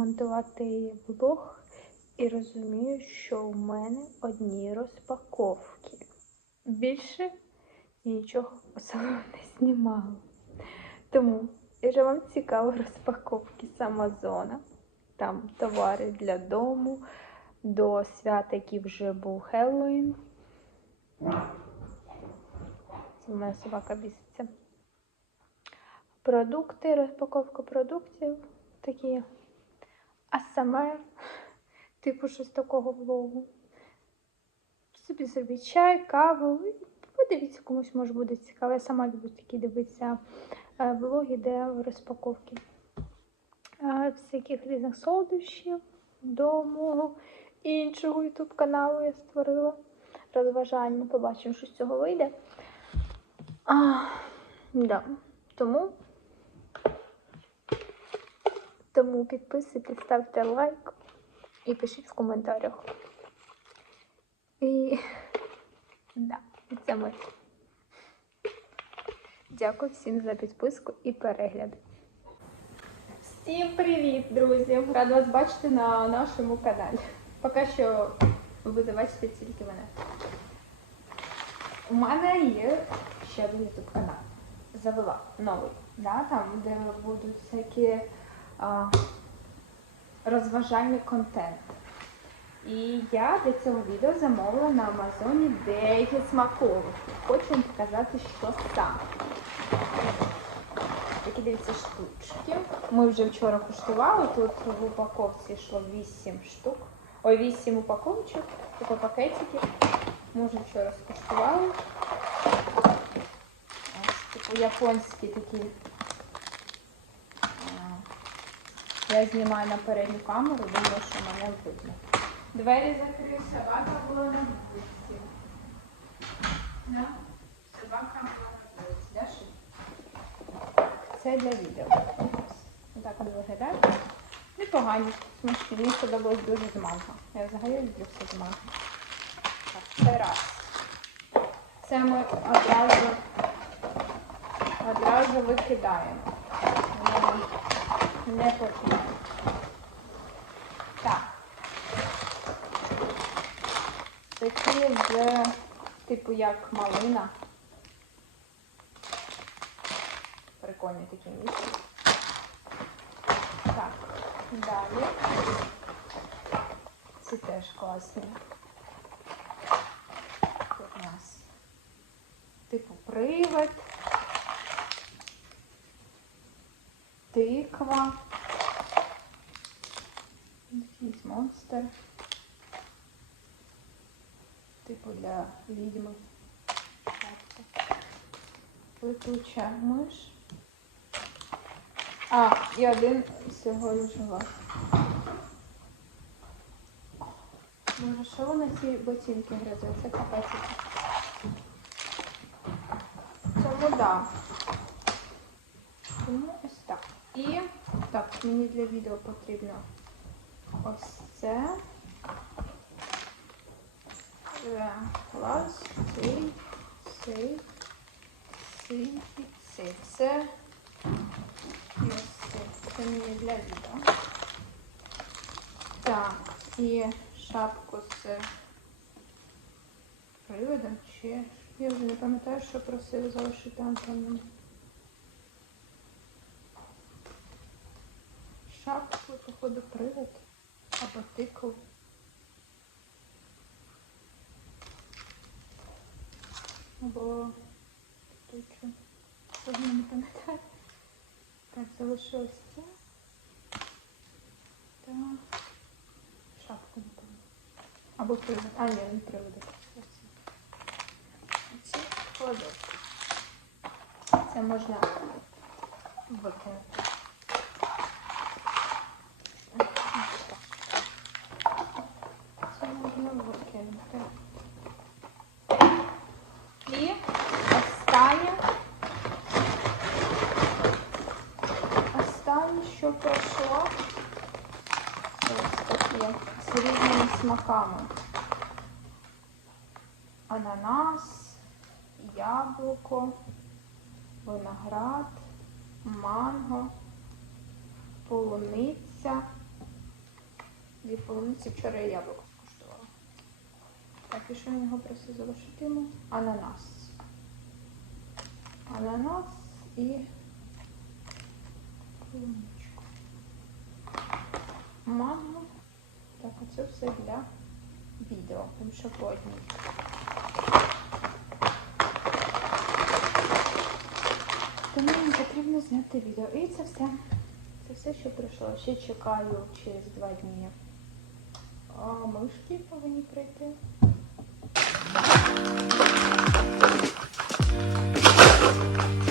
монтувати влог і розумію, що у мене одні розпаковки. Більше нічого особливо не знімала. Тому, якщо вам цікаво розпаковки з Амазона, там товари для дому, до свята, який вже був Хеллоуін. Це в мене собака біситься. Продукти, розпаковка продуктів такі. АСМР, типу щось такого влогу. Собі зробіть чай, каву. Подивіться, комусь може буде цікаво. Я сама люблю такі дивитися е, влоги, де розпаковки е, всяких різних солодощів до мого іншого ютуб каналу я створила. Розважання. Побачимо, що з цього вийде. А, да. Тому тому підписуйтесь, ставте лайк і пишіть в коментарях. І да, це ми. Дякую всім за підписку і перегляд. Всім привіт, друзі! Рада вас бачити на нашому каналі. Поки що ви бачите тільки мене. У мене є ще один ютуб канал. Завела новий, да, там, де будуть всякі розважальний контент. І я для цього відео замовила на Амазоні деякі смаколики. Хочу вам показати, що саме. Такі дивіться штучки. Ми вже вчора куштували. Тут в упаковці йшло 8 штук. Ой, 8 упаковочок, типу пакетиків. Ми вже вчора скуштували. Ось, типу японські такі. а, Я знімаю на передню камеру, думаю, що мене видно. Двері закрив, собака була на вулиці. Да? Собака була на вулиці, да, Це для відео. Ось так вони виглядають. Непогані, смачні. Мені сподобалось дуже з манго. Я взагалі люблю все з манго. Так, це раз. Це ми одразу, одразу викидаємо. Не потрібно. Так. Такі з типу як малина. Прикольні такі місці. Так, далі. Ці теж класні. Тут у нас типу привид, тиква, якийсь монстр. Типу для відьми. Летуча миш. А, і один всього іншого. Може, що вони ці ботинки гризуть? Це капець. Тому да. Тому. І так, мені для відео потрібно ось це. Е, Клас, цей, цей, цей і цей. Це і ось це. Це мені для відео. Так, і шапку з приводом чи я вже не пам'ятаю, що просив залишити Антону. Шапку, походу, привод або тикл. Або тучу. Точно не пам'ятаю. Так, залишилось це. Та шапку не пам'ятаю. Або привод. А, ні, не привод. Ці кладовки. Це можна викинути. Це можна викинути. І останнє. Останнє, що пройшло, це ось таке з різними смаками. Ананас, яблуко, виноград, манго, полуниця, дві полуниці. Вчора я яблуко скуштувала. Так, і що на нього просто залишитиму? Ананас. Ананас і полуничку. Манго. Так, оце все для відео. Тому що по. Тому мені потрібно зняти відео. І це все. Це все, що прийшло. Ще чекаю через два дні. А мишки повинні прийти. Всім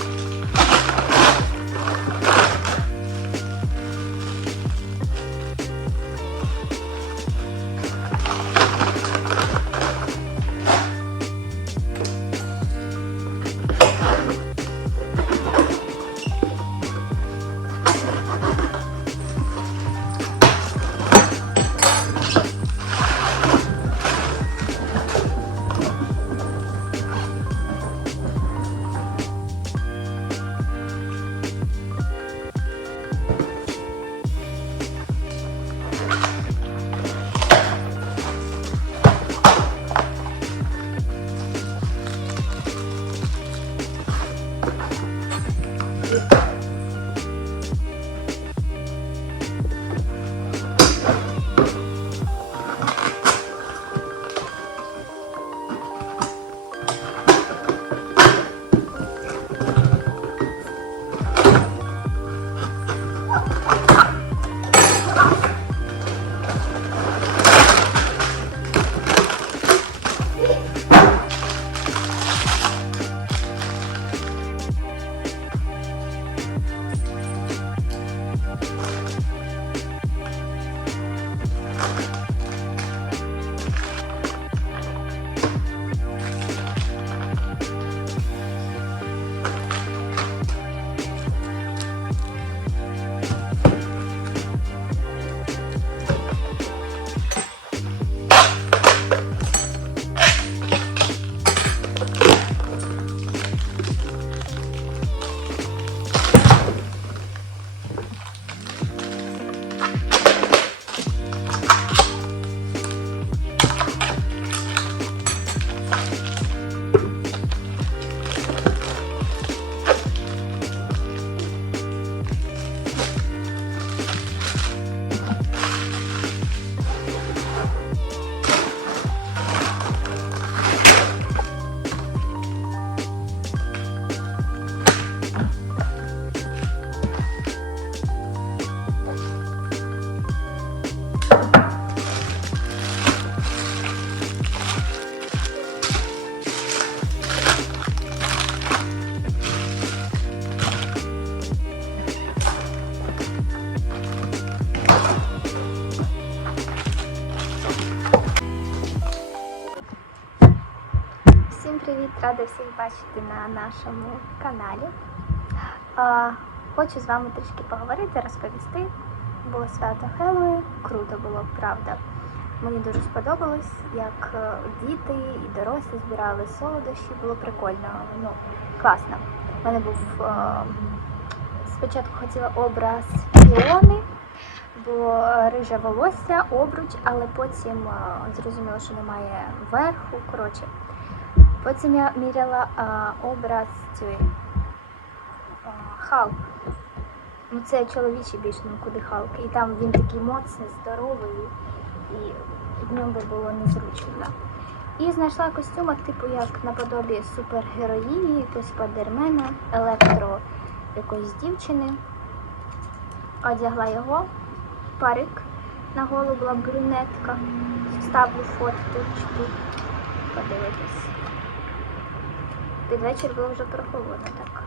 бачити на нашому каналі. Хочу з вами трішки поговорити, розповісти. Було свято Хеллоуін, круто було, правда. Мені дуже сподобалось, як е, діти і дорослі збирали солодощі, було прикольно, ну, класно. У мене був е, спочатку хотіла образ Фіони, бо риже волосся, обруч, але потім е, зрозуміла, що немає верху. Коротше, Потім я міряла а, образ цієї Халк. Ну це чоловічий більш, ну куди Халк. І там він такий моцний, здоровий, і в ньому було незручно. І знайшла костюм, типу як наподобі супергероїні, якогось спайдермена, електро якоїсь дівчини. Одягла його, парик на голову була брюнетка. Ставлю тут. Подивитись. Під вечір було вже прохолодно так.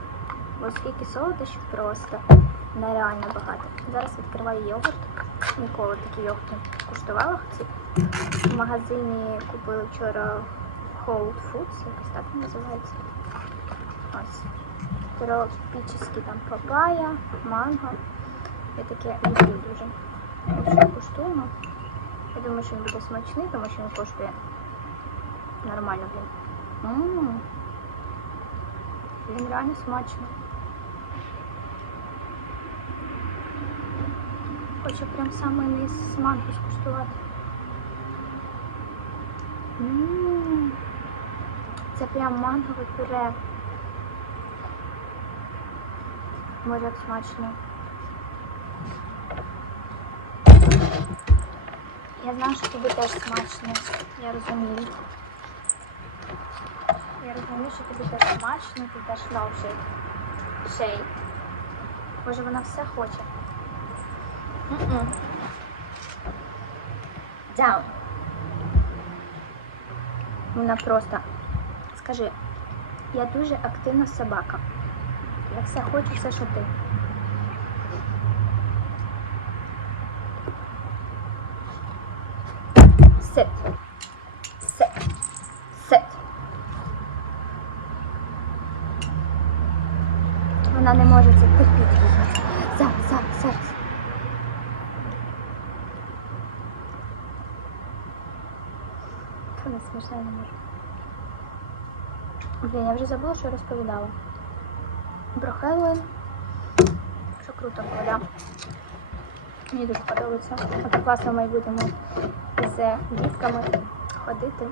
Бо скільки солодощів просто нереально багато. Зараз відкриваю йогурт. Ніколи такі йогурти куштувала. В магазині купили вчора Whole Foods, якось так називається. Ось. Тропічні там папая, манго. Я таке люблю дуже. Якщо куштуємо. Я думаю, що він буде смачний, тому що він коштує нормально, блін. Він реально смачний. Хочу прям саме низ манго скуштувати. Це прям мангове пюре. Боже, як смачно. Я знаю, що тобі теж смачно. Я розумію. Розумію, що тобі теж смачно, ти теж ловший. Шей. Боже, вона все хоче. Down. Вона просто. Скажи, я дуже активна собака. Я все хочу, все, що ти. Sit. Sit. Вона не може це терпіти. Зараз, зараз, зараз. Та не смішно, не можу. Блін, я вже забула, що розповідала. Про Хеллоуін. Що круто було, да? Мені дуже подобається. От класно в майбутньому з дітками ходити.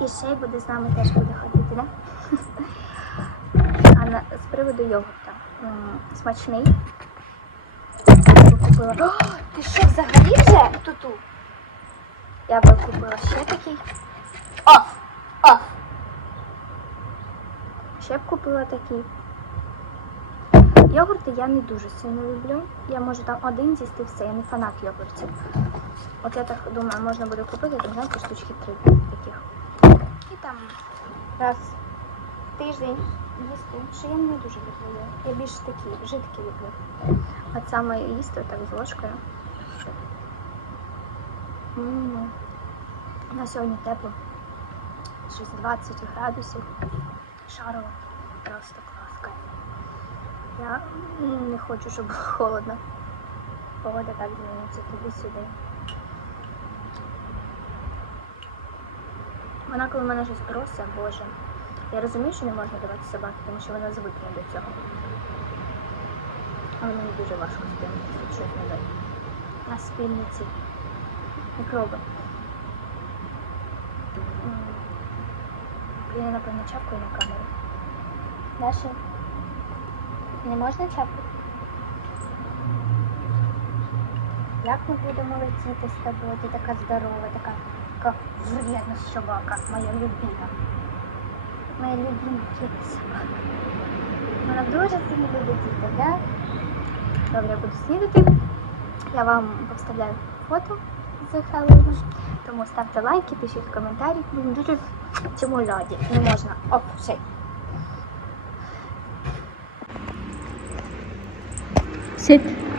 І ще й буде з нами теж буде ходити, да? А на, з приводу йогурта. Смачний. Купила. О, ти що, взагалі вже туту? Я би купила ще такий. Оф! Оф! Ще б купила такий. Йогурти я не дуже сильно люблю. Я можу там один з'їсти все, я не фанат йогуртів. От я так думаю, можна буде купити, там знаєте, штучки три таких. І там раз в тиждень їсти. Що я не дуже люблю. Я більш такі жидкі люблю. От саме їсти так з ложкою. М. На сьогодні тепло. Щось 20 градусів. Шарово. Просто клас. кайф. Я не хочу, щоб було холодно. Погода так зміниться туди-сюди. Вона, коли мене щось просить, боже. Я розумію, що не можна давати собаки, тому що вона звикне до цього. Але мені дуже важко з тим, що не дати. На спільниці. Мікроби. Я, напевно, чапкою на камеру. Даша, не можна чапати? Як ми будемо летіти з тобою? Ти така здорова, така, така вредна собака, моя любима. Моя любима вредна собака. Вона дуже сильно любить діти, да? Добре, я буду снідати. Я вам поставляю фото з Хеллоуіном. Тому ставте лайки, пишіть коментарі. Будемо дуже цьому раді. Не можна. Оп, ще. Sit.